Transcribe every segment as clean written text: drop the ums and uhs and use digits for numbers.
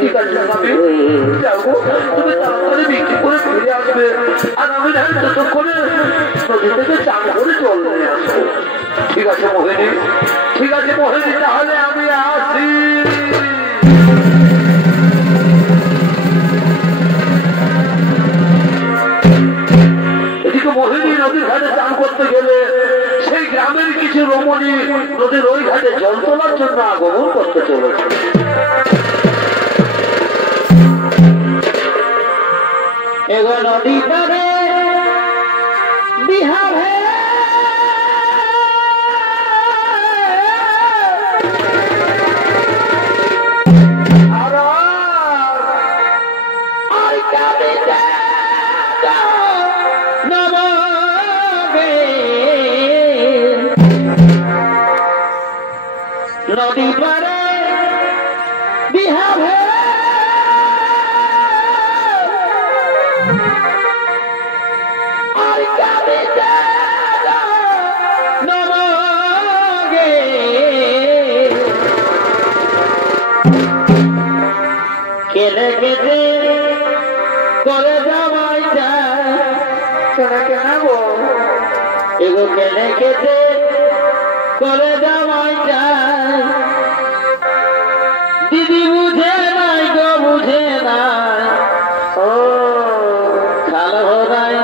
ঠিক আছে যাবো, তুমি তাড়াতাড়ি বিক্রি করে ফিরে আসবে, আর আমি ততক্ষণে নদী থেকে চান করে জল নিয়ে আসবো। ঠিক আছে মোহিনী, ঠিক আছে মোহিনী, তাহলে আমি আসি। এদিকে মোহিনী নদীর ঘাটে চান করতে গেলে সেই গ্রামের কিছু রমণী নদীর ওই ঘাটে জল তোলার জন্য আগমন করতে চলেছে। এগো নদী পারে বিহার হে নদী পারে বিহার হে কেলে কেটে করে যাওয়াই যায় কেন কেন গো এগো কেলে কেটে করে যাওয়াই যায় দিদি বুঝে নাই গো বুঝে নাই ও খাল হরাই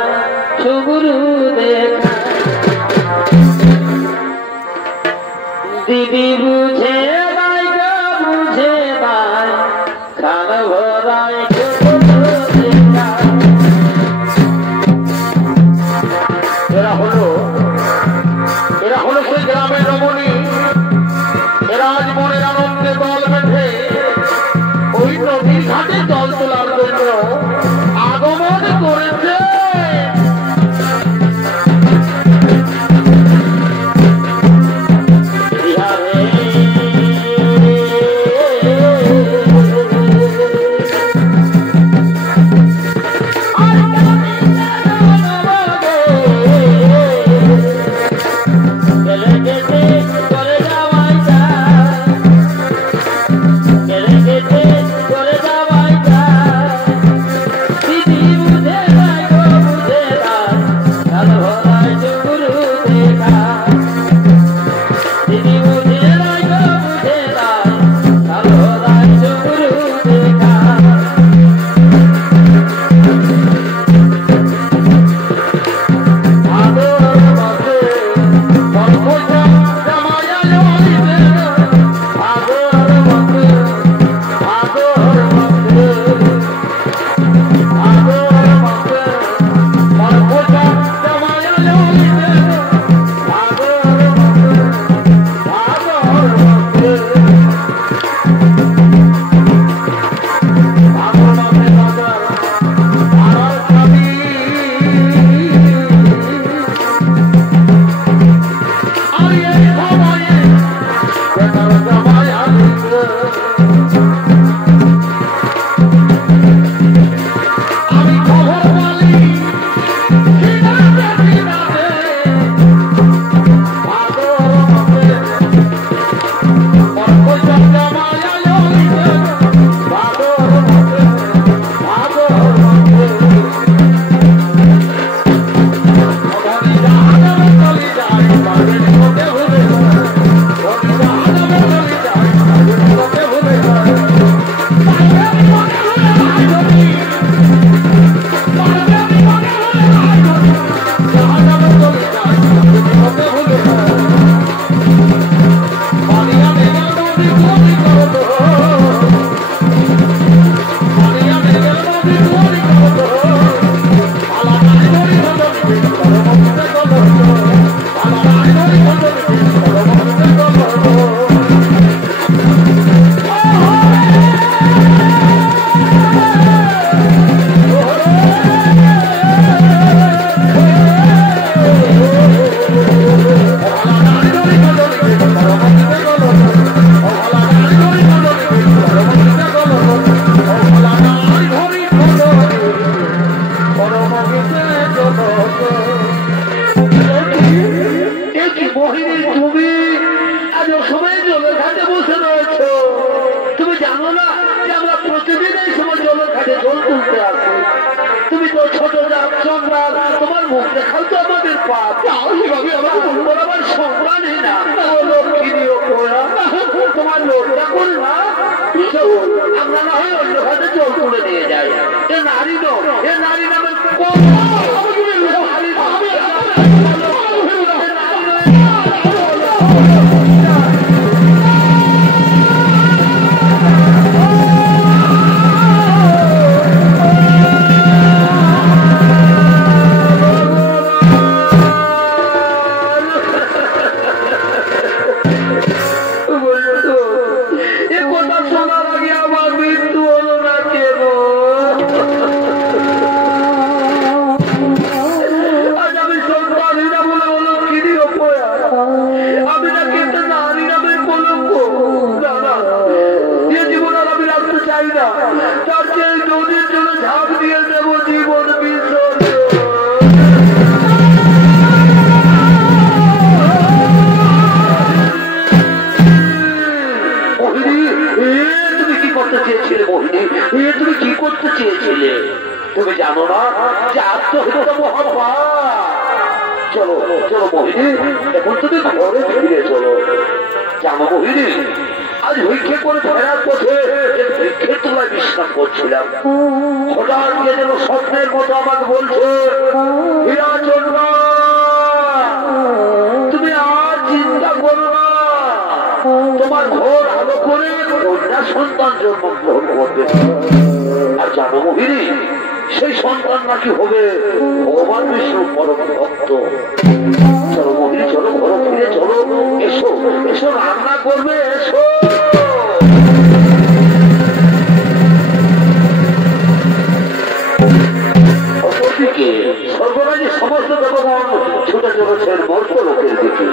সুগুরু দেখা দিদি বুঝে নাই গো বুঝে নাই খাল হরাই সুগুরু দেখা। এরা হলো সেই গ্রামের রমণী, এরা আজ মনের আনন্দে দল বেঁধে ওই নদীর ঘাটে জল তোলার জন্য আগমন করেছে। তুলতে আসি। তুমি তো ছোট চন্দ্রাল, তোমার মুখ দেখাও তো আমাদের পাপ। আমার সম্মানই না, তোমার লোকটা করে না। আমরা না হয় অন্য ঘাটে জল তুলে নিয়ে যাই। এ নারী নামের তুমি জানো না যে আত্মহত্যা মহাপাপ। চলো চলো মোহিনী, এখন তুমি ঘরে ফিরে চলো। জানো মোহিনী, আজ ভিক্ষে করে ফেরার পথে ভিক্ষের তোলায় বিশ্রাম করছিলাম, হঠাৎ কে যেন স্বপ্নের মতো আমাকে বলছে, হীরাচন্দ্র তুমি আর চিন্তা করো না, তোমার ঘর আলো করে কন্যা সন্তান জন্মগ্রহণ করবে। আর জানো মোহিনী, সেই সন্তান নাকি হবে ভগবান বিষ্ণু পরম ভক্ত। চলো মোহিনী, চলো ঘর ফিরে চলো। এসো এসো, রান্না করবে, এসো। অপরদিকে স্বর্গরাজ্যের সমস্ত দেবগণ ছুটে চলেছেন মর্ত লোকের দিকে।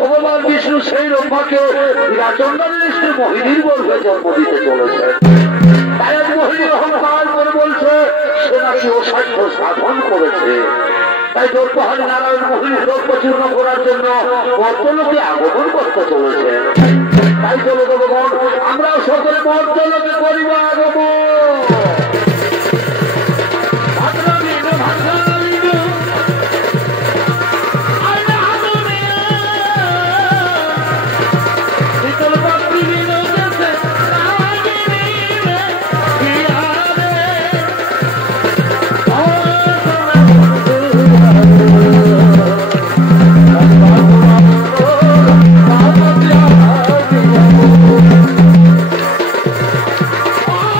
ভগবান বিষ্ণু সেই রম্ভাকে হীরাচন্দ্রের স্ত্রী মোহিনীর গর্ভে জন্ম দিতে চলেছে। তাই মোহিনী অহংকার করে বলছে সে নাকি অসাধ্য সাধন করেছে। তাই দর্পহারী নারায়ণ মোহিনী দ্রব্যচূর্ণ করার জন্য মর্তলোকে আগমন করতে চলেছে। তাই চলে দেবগণ, আমরাও সকলে মর্তলোকে করিব আগমন। Oh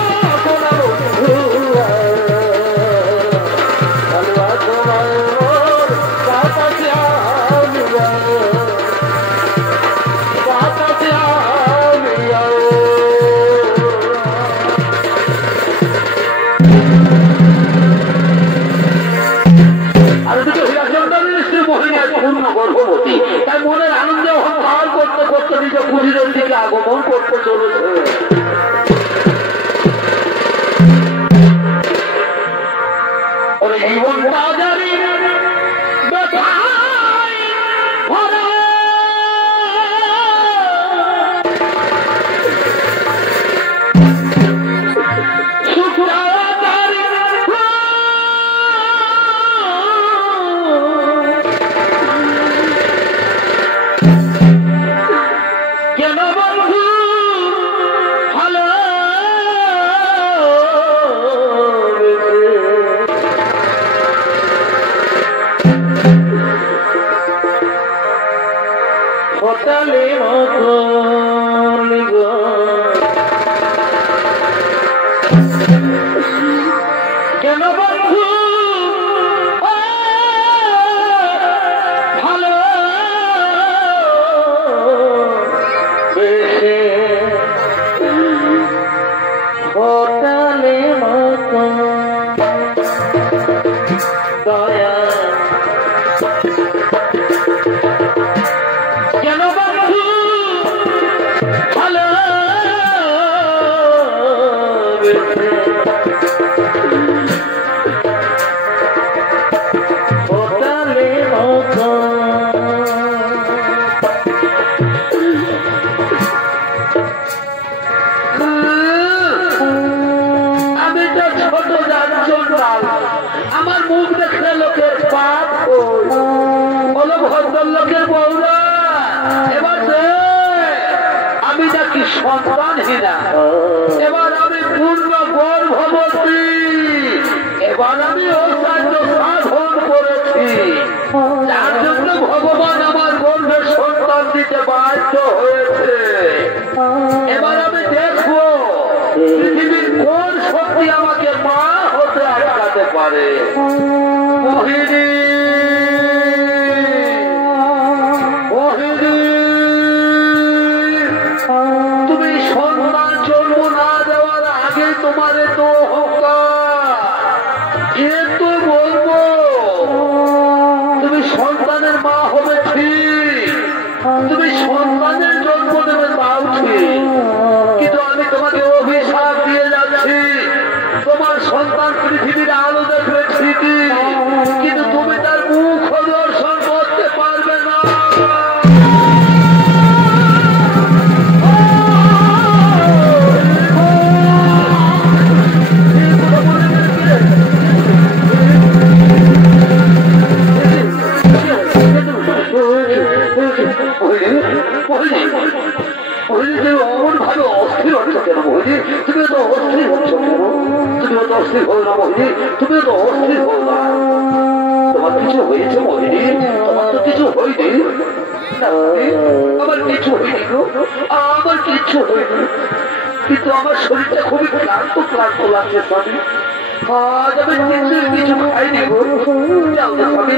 গর্ভবতী, তাই মনের আনন্দে অহংকার করতে করতে নিজের কুটিরের দিকে আগমন করতে চলেছে। জীবনটা জানি আমার মুখ দেখলে লোকের পাপ হলো ভদ্রলোকের বউরা। এবার আমি নাকি সন্তানহীনা, এবার আমি পূর্ণ গর্ভবতী, এবার আমি অসাধ্য সাধন করেছি, যার জন্য ভগবান আমার গর্ভে সন্তান দিতে বাধ্য হয়েছে। এবার আমি দেখবো পৃথিবীর কোন শক্তি আমাকে মা হতে আটকাতে পারে। মোহিনী, মোহিনী, তুমি সন্তান জন্ম না দেওয়ার আগে তোমার তো অহংকার, এ তো বলবো তুমি সন্তানের মা হবে ঠিক, তুমি সন্তানের জন্ম দেবে তাও ঠিক, কিন্তু আমি তোমাকে অভিশাপ দিয়ে যাচ্ছি। তোমার সন্তান পৃথিবীর আলো দেখবে ঠিকই, কিন্তু তুমি তার মুখ দর্শন করতে পারবে না। অমন ভাবে অস্থির হচ্ছ কেন মোহিনী? তুমি তো অস্থির হচ্ছ কেন? তুমি তো অস্থির হো না মোহিনী, তুমি তো অস্থির হো না। তোমার কিছু হয়েছে মোহিনী? তোমার তো কিছু হয়নি। আমার কিছু হয়নি গো, আমার কিছু হয়নি, কিন্তু আমার শরীরটা খুবই ক্লান্ত ক্লান্ত লাগছে স্বামী। আজ আমি কিছু খাইনি গো। যাও না স্বামী,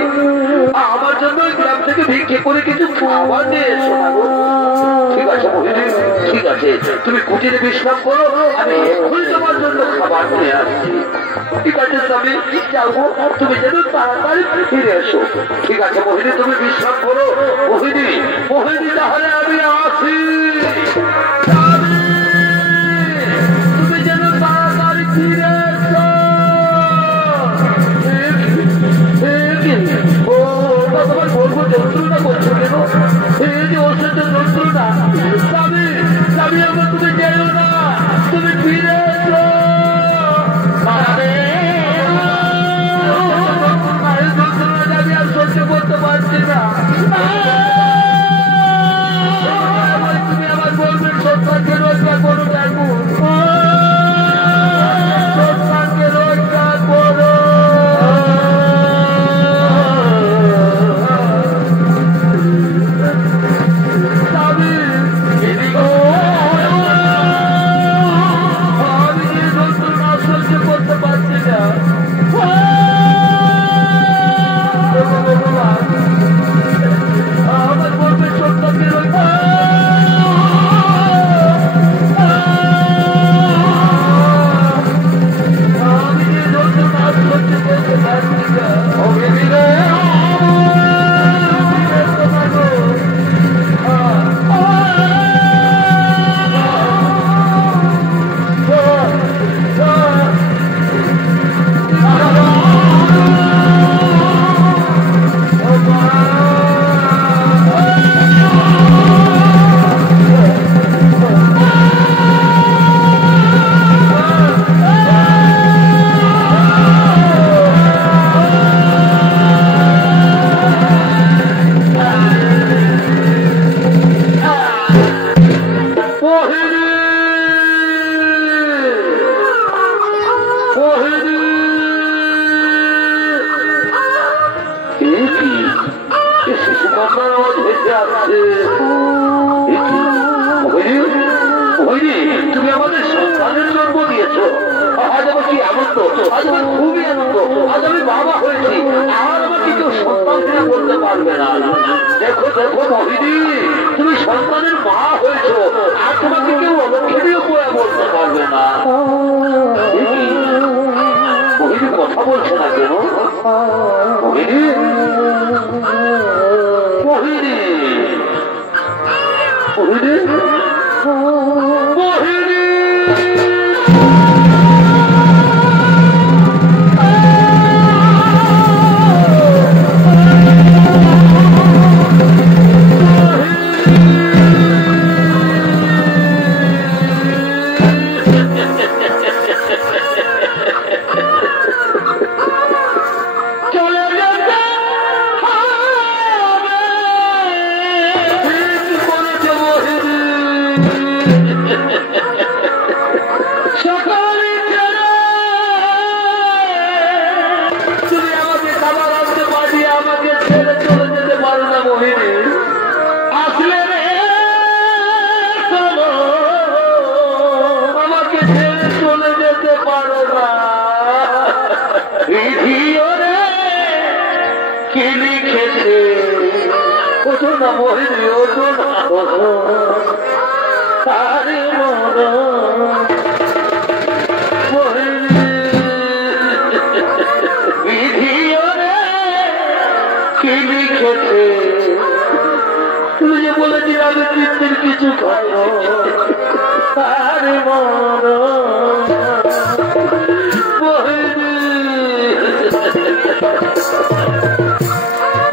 আমার জন্য গ্রাম থেকে ভিক্ষে করে কিছু খাবার নিয়ে এসো না গো। ঠিক আছে মোহিনী, ঠিক আছে, তুমি কুটিরে বিশ্রাম করো, আমি এখনই তোমার জন্য খাবার নিয়ে আসছি। ঠিক আছে স্বামী, যাবো, তুমি যেন তাড়াতাড়ি ফিরে এসো। ঠিক আছে মোহিনী, তুমি বিশ্রাম করো। মোহিনী, মোহিনী, তাহলে আমি আসি। তুমি যেন তাড়াতাড়ি ফিরে এসো। ও তোমার বলবো যন্ত্রণা করছো কেন? এই যে ওষুধ যন্ত্রণা। স্বামী, স্বামী, আমার তুমি যেও না, তুমি ফিরে এসো। মায়ের যন্ত্রণা আমি আর সহ্য করতে পারছি না। তুমি আমার বলবেন সন্তানকে রক্ষা করো ঠাকুর, সন্তানকে রক্ষা করো। আমি যে যন্ত্রণা সহ্য করতে পারছি না। ভগবান, রাস্তার আওয়াজ ভেসে আসছে। তুমি আমাদের সন্তানের জন্ম দিয়েছো, আজ আমার কি আনন্দ, আজ আমার খুবই আনন্দ, আজ আমি বাবা হয়েছি, আর আমাকে কেউ সন্তান ফিরে বলতে পারবে না। দেখো দেখো মোহিনী, তুমি সন্তানের মা হয়েছো, আর তোমাকে কেউ অলক্ষণীয় করে বলতে পারবে না। মোহিনী কথা বলছে না কেন? মোহিনী মোহিনী মোহিনী মোহিনী তুমি যে বলেছিলে আমি চিত্তের কিছু খাবো, আরে মন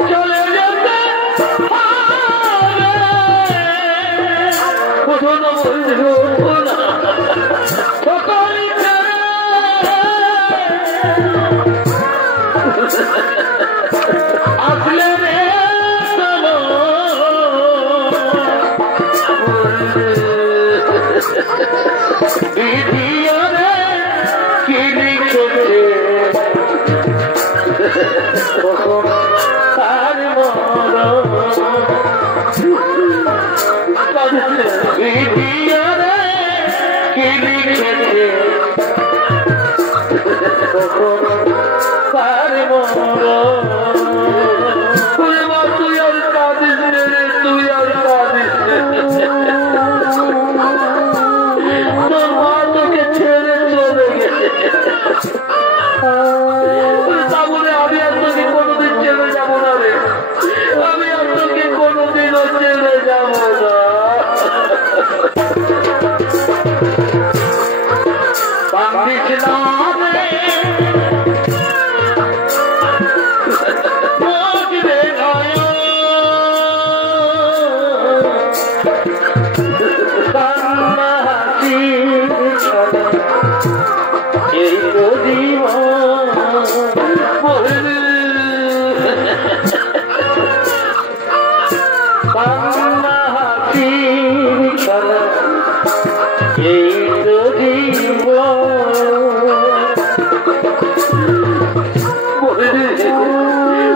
চলে যেতে আসলে রে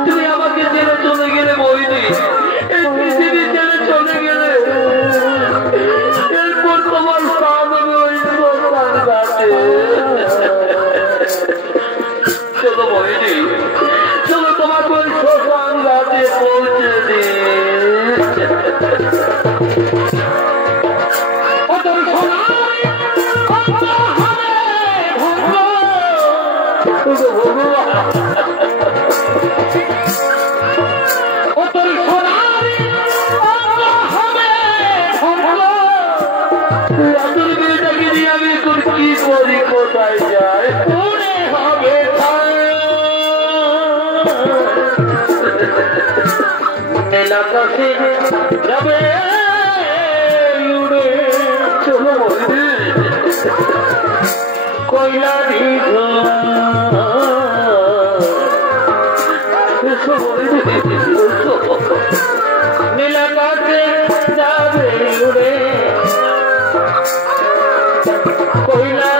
তুমি আমাকে ছেড়ে চলে গেলে মোহিনী, এই পৃথিবী ছেড়ে চলে গেলে এরপর তোমার প্রাণ হবে ওই শ্মশান ঘাটে। চলো মোহিনী, চলো তোমাকে ওই শ্মশান ঘাটে পৌঁছে দিই। কোথায় যায় মনে হবে এলাকাতে যাবে চলো কয়লা নীলাকাশে যাবে উড়ে কয়লা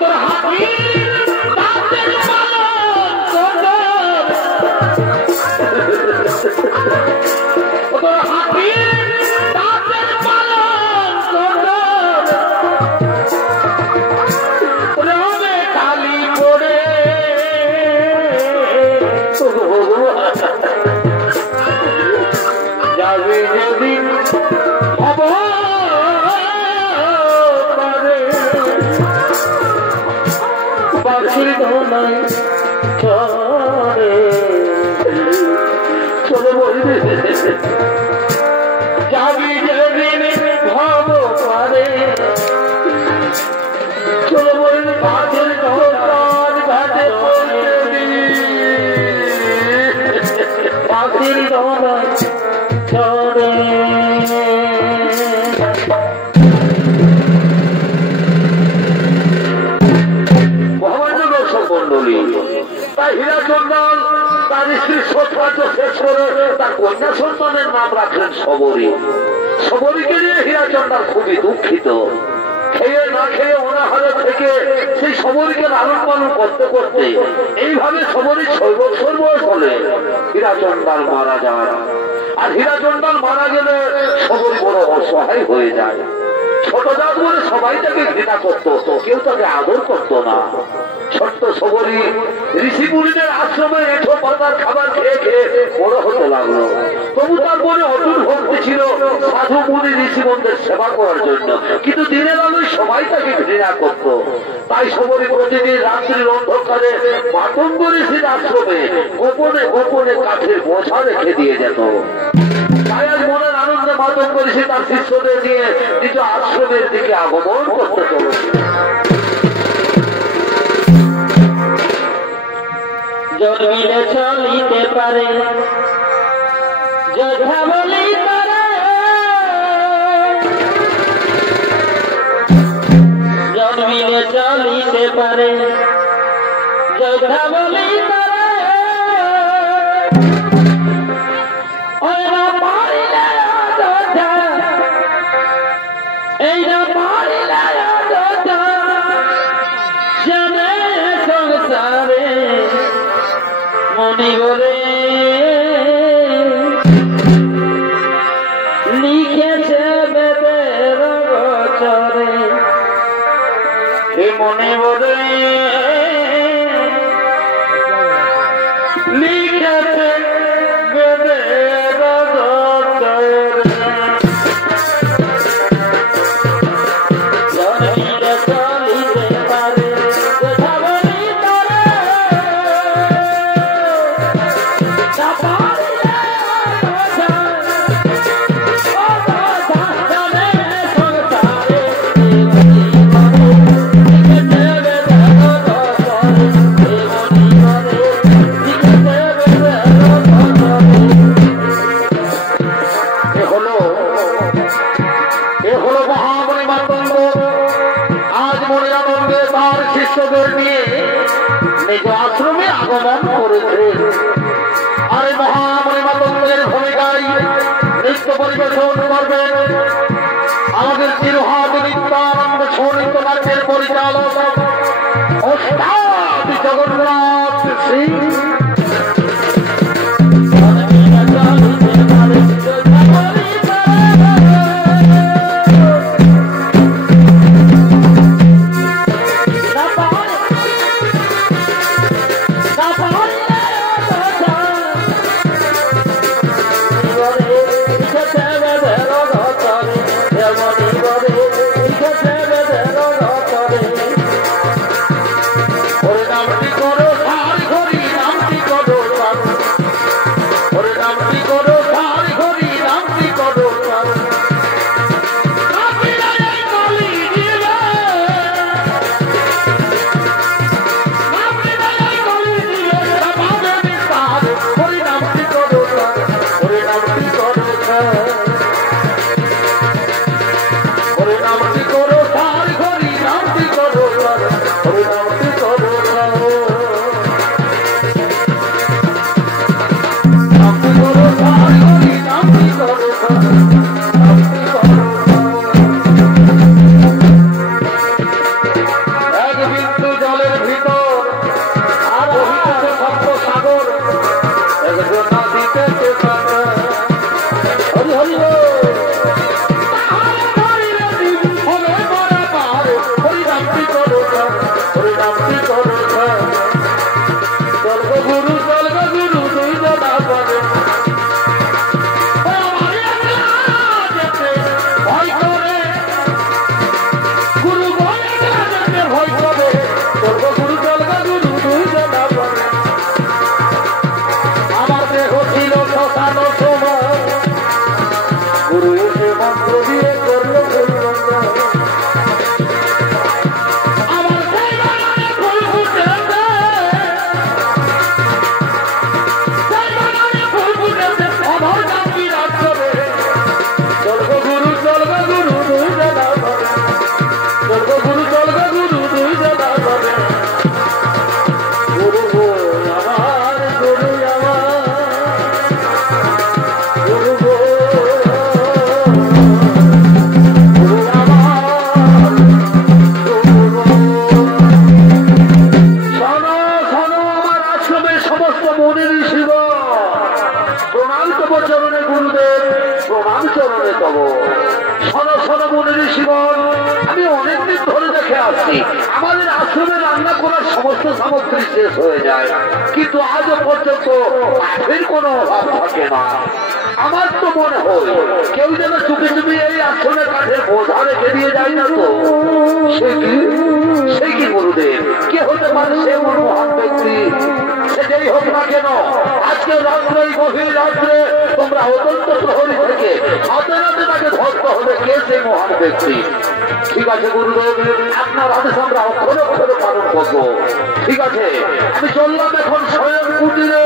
তোর হাতি ফাঁসির দোলায় চড়ে চলো বলবে যাবি যেদিন ভব পারে চলো বলবে ফাঁসির দোলার ঘাটে পড়বি ফাঁসির দোলায় চড়ে তাই হীরাচন্দন তার স্ত্রীর সৎকার্য শেষ করে তার কন্যা সন্তানের নাম রাখলেন শবরী। শবরীকে নিয়ে হীরাচন্দন খুবই দুঃখিত। খেয়ে না খেয়ে অনাহারে থেকে সেই শবরীকে লালন পালন করতে করতে এইভাবে শবরীর 6 বছর বয়স হলে হীরাচন্দন মারা যায়। আর হীরাচন্দন মারা গেলে শবরী বড় অসহায় হয়ে যায়। ছোট জাত বলে সবাই তাকে ঘৃণা করতো, কেউ তাকে আদর করতো না। ছোট্ট শবরী ঋষি মুনিদের আশ্রমে এঁঠো পাতার খাবার খেয়ে খেয়ে বড় হতে লাগলো। তবু তার মনে অটুট ভক্তি ছিল সাধু মুনি ঋষিমনদের সেবা করার জন্য, কিন্তু দিনের আলোয় সবাই তাকে ঘৃণা করত। তাই শবরী প্রতিদিন রাত্রির অন্ধকারে মাতঙ্গ ঋষির আশ্রমে গোপনে গোপনে কাঠের বোঝা রেখে দিয়ে যেত। তাই আজ মনের আনন্দে মাতঙ্গ ঋষি তার শিষ্যদের নিয়ে নিজ আশ্রমের দিকে আগমন করতে চলেছে। জমিলে চলিতে পারে যোদ্ধা বলি তারা জমিলে চলিতে পারে যোদ্ধা বলি তারা ওরা মারিলে যোদ্ধা এইরা মারিলে যোদ্ধা জানে সংসারে মনি বলে লিখেছে বেদের গোচরে হে মনি বলে লিখেছে বেদের গোচরে জন্মিলে চলিতে পারে নিজ আশ্রমে আগমন করেছে। আর মহামণি মাতঙ্গের ভূমিকায় নৃত্য পরিবেশন করবেন আমাদের চিরহাত নিত্যানন্দ সঙ্গীত নাট্যের পরিচালক ওস্তাদ জগন্নাথ সিং। সমস্ত মনে ঋষিব প্রণাম তব চরণে গুরুদেব, প্রণাম চরণে তব। শোনো শোনো মনে ঋষিগণ, আমি অনেকদিন ধরে দেখে আসছি আমাদের আশ্রমে রান্না করার সমস্ত সামগ্রী শেষ হয়ে যায়, কিন্তু আজও পর্যন্ত কাঠের কোনো অভাব থাকে না। আমার তো মনে হয় কেউ যেন চুপি চুপি এই আশ্রমে কাঠের বোঝা রেখে দিয়ে যায় না তো। সে কি গুরুদেব, কে হতে পারে সে মহান ব্যক্তি? সেটাই হোক না কেন, আজকে রাত্রে গভীর রাত্রে তোমরা অত্যন্ত প্রহরী থেকে হাতে হাতে তাকে ধরতে হবে কে সেই মহান ব্যক্তি। ঠিক আছে গুরুদেব, আপনার আদেশ আমরা অক্ষরে অক্ষরে পালন করবো। ঠিক আছে, আমি চললাম এখন স্বয়ং কুটিরে।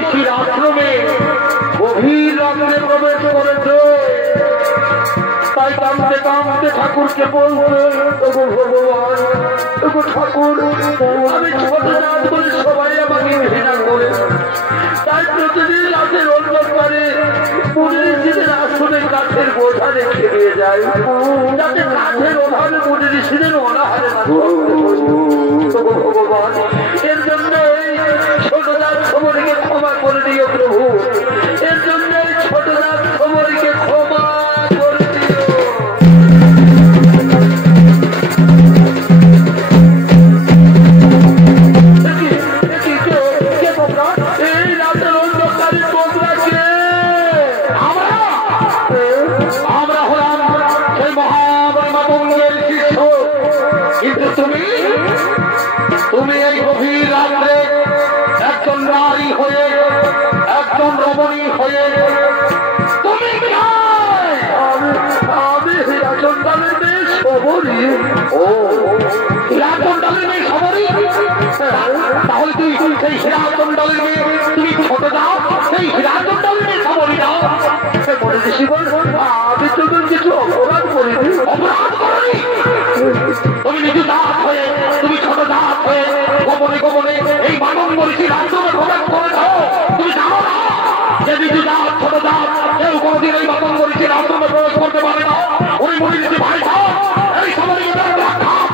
ঋষির আশ্রমে গভীর রাত্রে প্রবেশ করেছে। তাই কাঁদতে কাঁদতে ঠাকুরকে বলবে, ভগবান ঠাকুর, আমি ছোট রাত বলে সবাই আমাকে ঘৃণা করে, তাই প্রতিদিন রাতের অন্ধকারে মুনি ঋষিদের আশ্রমে কাঠের বোঝা রেখে দিয়ে যায়, যাতে কাঠের অভাবে মুনি ঋষিদের অনাহারে না। ভগবান, এর জন্য ছোট রাত খবরকে ক্ষমা করে দিও প্রভু, এর জন্য ছোট রাত খবরকে ক্ষমা করে দিও। এই রাতের অন্ধকারে তোমরা কে? আমরা হলাম সেই মহাবঙ্গের শিষ্য, কিন্তু তুমি এই গভীর রাত্রে একজন নারী হয়ে, একজন রমণী হয়ে, তুমি আমি হীরাচন্দালের মেয়ে সবরী। ও হীরাচন্দালের মেয়ে সবরী? তাহলে তুই সেই হীরাচন্দালের মেয়ে, তুমি ছোট যাও, সেই হীরাচন্দালের মেয়ে সবরী যাও। মনে ঋষি বল, আমি তোদের কিছু অপরাধ করিনি। অপরাধ করি? তুমি নিজে দাঁত হয়ে, তুমি ছোট দাঁত হয়ে গোপনে গোপনে এই মানব ঋষির আশ্রমে প্রবেশ করে দাও। তুমি জানো না যে নিজে দাঁত ছোট দাঁত কেউ কোনদিন এই মানব ঋষির আশ্রমে প্রবেশ করতে পারে না। ওই মনি ঋষি ভাই সাহেব এই সময়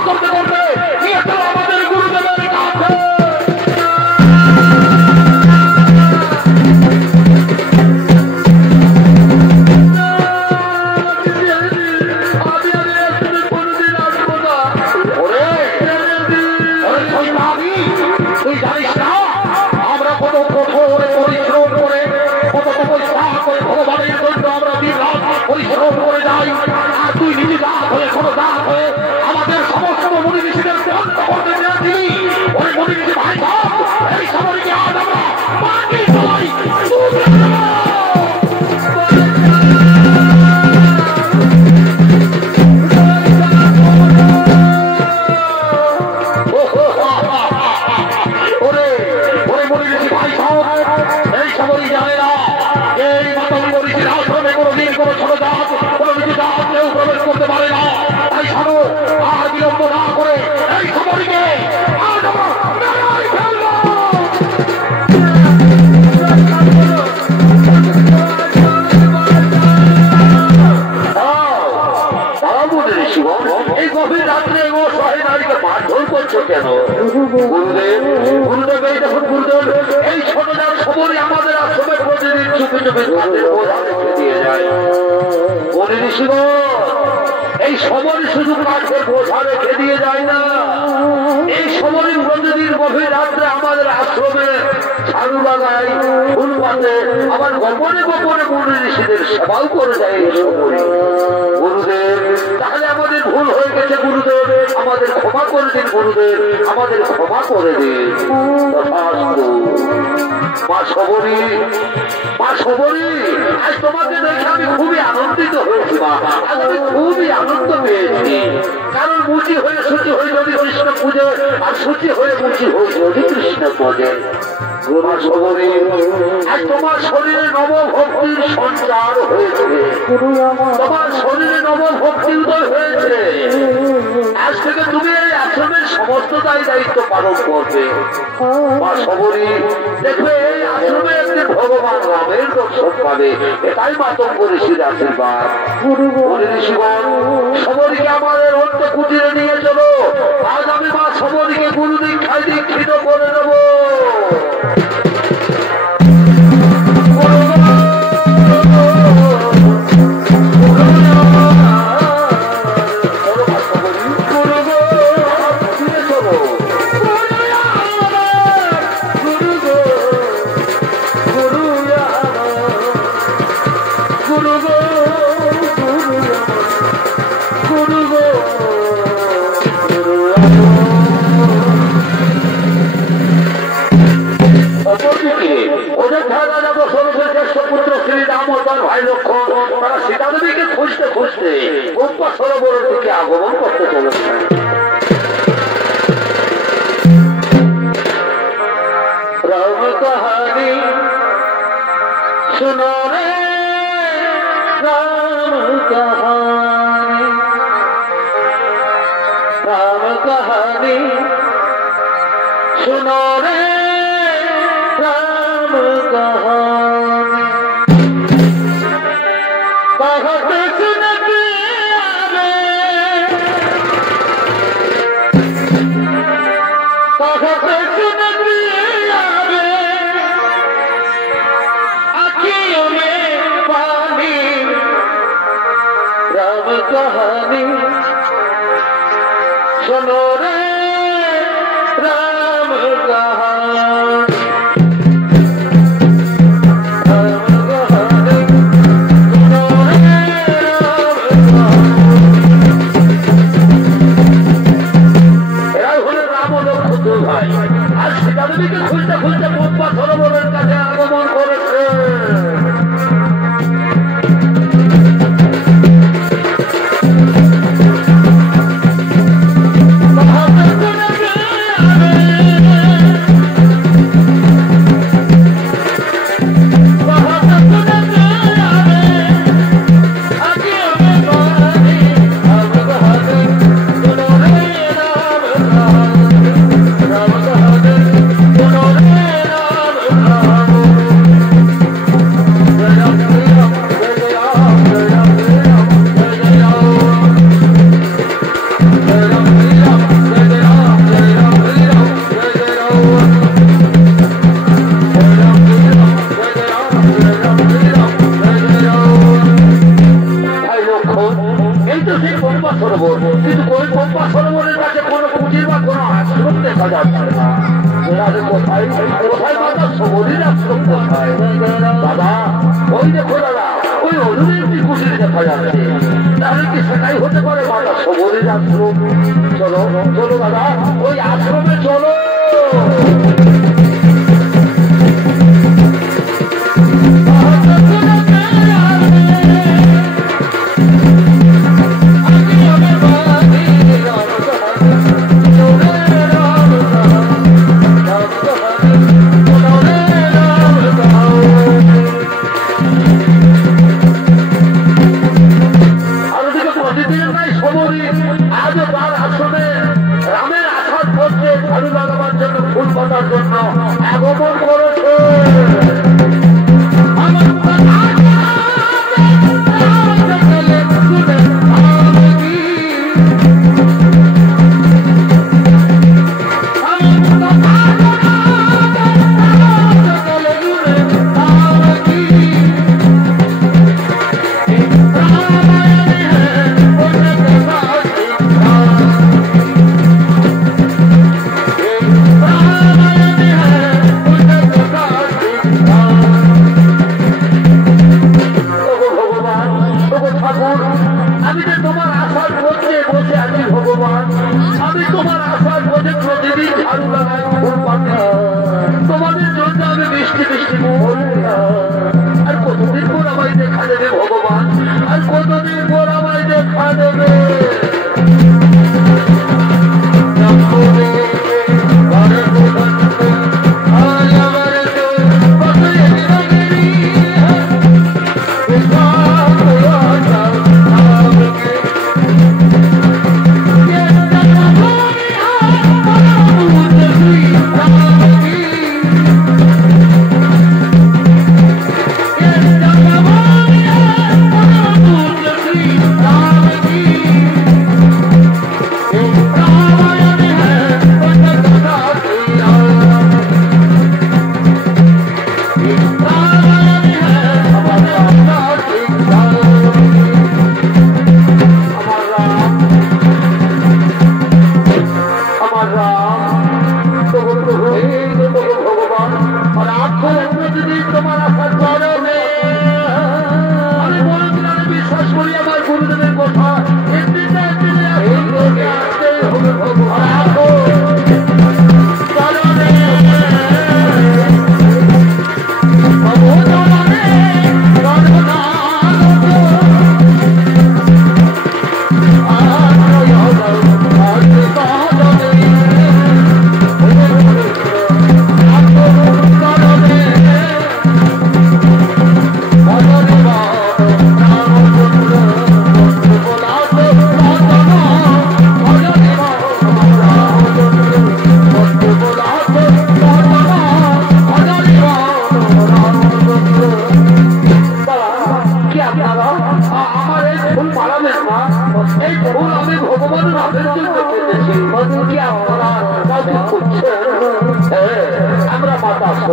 করতে করতে নিয়ে চলো আমাদের গুরুদেবের কাছে। তুই জানিস না আমরা কত কঠোর পরিশ্রম করে, কত তপস্যা করে ভগবানের জন্য আমরা দিন রাত পরিশ্রম করে যাই, আর তুই নিজে দাঁত হয়ে ছোট দাঁত হয়ে আমাদের সমস্ত মনি ঋষিদের বন্ধ করতে চেয়েছিলি। ওই মনি ঋষি ভাই সাহেব এই সময়কে আজ আমরা মাটি চালাই। করতে পারে না, তাই শোনো, আর বিলম্ব না করে এই খবরকে আজ আমরা ফেলবো। গুরুদেব এই ছোটদার খবরই আমাদের আশ্রমে প্রতিদিন চুপি চুপি কাঠের বোঝা রেখে দিয়ে যায়। বলি ঋষিগণ, এই সময় শুধু কাঠের বোঝা রেখে দিয়ে যায় না, এই সময় প্রতিদিন গভীর রাত্রে আমাদের আশ্রমে ঝাড়ু লাগায়, ফুল পাতে, আবার গোপনে গোপনে মুনি ঋষিদের সেবাও করে যায় এই সময়। গুরুদেব, তাহলে আমাদের ভুল হয়ে গেছে গুরুদেব, আমাদের ক্ষমা করে দিন গুরুদেব, আমাদের ক্ষমা করে দিন। তথাস্তু। মা শবরী, মা শবরী, আজ তোমাকে দেখে আমি খুবই আনন্দিত হয়েছি মা, আজ আমি খুবই আনন্দ পেয়েছি। কারণ মুচি হয়ে সূচি হয়ে যদি কৃষ্ণ পুজো, আর সূচি হয়ে মুচি হয়ে যদি কৃষ্ণ পূজে। মা শবরী, আজ তোমার শরীরে নবভক্তির সঞ্চার হয়েছে, তোমার শরীরে নবভক্তি উদয় হয়েছে। আজ থেকে তুমি এই আশ্রমের সমস্ত দায়িত্ব পালন করবে। মা শবরী, দেখবে এই আশ্রমে একদিন ভগবান রামের দর্শন পাবে, এটাই মাতঙ্গ ঋষির আশীর্বাদ। বলি ঋষিগণ, শবরীকে আমাদের অন্ত কুটিরে নিয়ে চলো, আজ আমি মা শবরীকে গুরু দীক্ষায় দীক্ষিত করে দেব। সীতাদেবীকে খুঁজতে খুঁজতে পম্পা সরোবরের দিকে আগমন করতে চলেছে। রাম কাহানি শুনো রে, রাম কাহানি, রাম কাহানি শুনো রে, রাম কাহানি। राम कहानी सुनो रे, राम कहानी, राम कहानी सुनो रे, राम कहानी। राम लक्ष्मण दो भाई आज सीतादेवीকে খুঁজতে খুঁজতে পম্পা সরোবরের কাছে আগমন করেছে। চলো চলো দাদা, ওই আশ্রমে চলো। আজও তার আশ্রমে রামের আশার পথে ঝাড়ু লাগাবার জন্য ফুল পাতার জন্য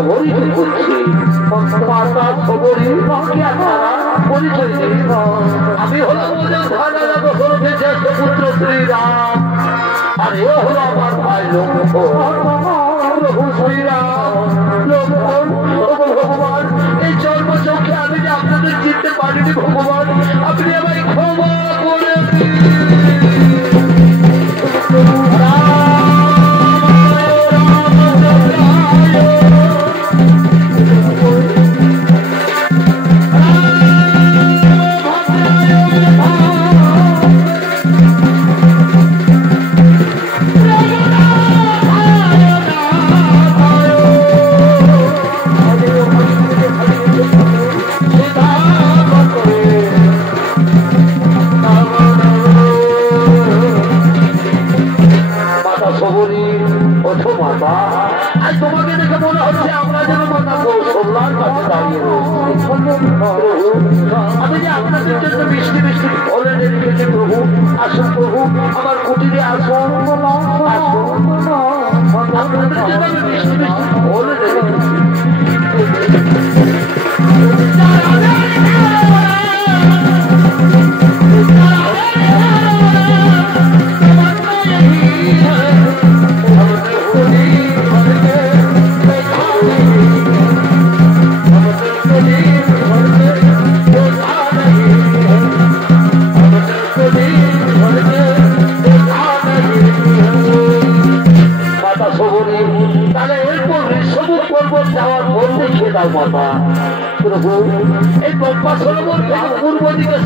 সবরীকে বলছি মাতা সবরী পরিচয় নেই। আমি হলাম পুত্র শ্রীরাম, আর এ হলো আমার ভাই লক্ষ্মণ। প্রভু শ্রীরাম লক্ষ্মণ, ভগবান এই জন্মচক্ষে আমি যে আপনাদের চিনতে পারিনি ভগবান, আপনি আমায় ক্ষমা করে দিন। তোমাকে দেখে মনে হচ্ছে আমরা যেন মাতা কৌশল্যার কাছে দাঁড়িয়ে রয়েছি। আমি যে আপনাদের জন্য মিষ্টি মিষ্টি ফল এনে রেখেছি প্রভু, আসুন প্রভু আমার কুটিরে আসুন। আপনাদের জন্য আমি মিষ্টি মিষ্টি ফল এনে রেখেছি। প্রভু এই পম্পা সরোবর থেকে পূর্ব দিকে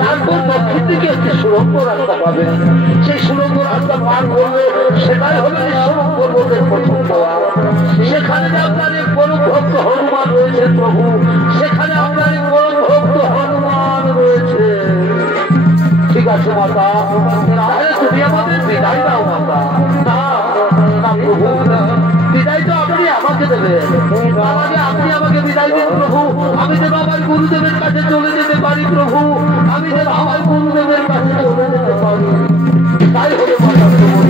তারপর দক্ষিণ দিকে একটি সুড়ঙ্গ রাস্তা পাবেন। সেই সুড়ঙ্গ রাস্তা পার করলে সেটাই হলো পর্বতের প্রথম দোয়া। সেখানে আপনার এক পরম ভক্ত হনুমান রয়েছে প্রভু, সেখানে আপনার এক পরম ভক্ত হনুমান রয়েছে। ঠিক আছে মাতা, তাহলে তুমি আমাদের বিদায় দাও মাতা। না প্রভু, বিদায় তো আপনি আমাকে দেবেন, আপনি আমাকে বিদায় দিন প্রভু। আমি যেন আমার গুরুদেবের কাছে চলে যেতে পারি প্রভু, আমি যেন আমার গুরুদেবের কাছে চলে যেতে পারি। তাই হলো মাতা প্রভু।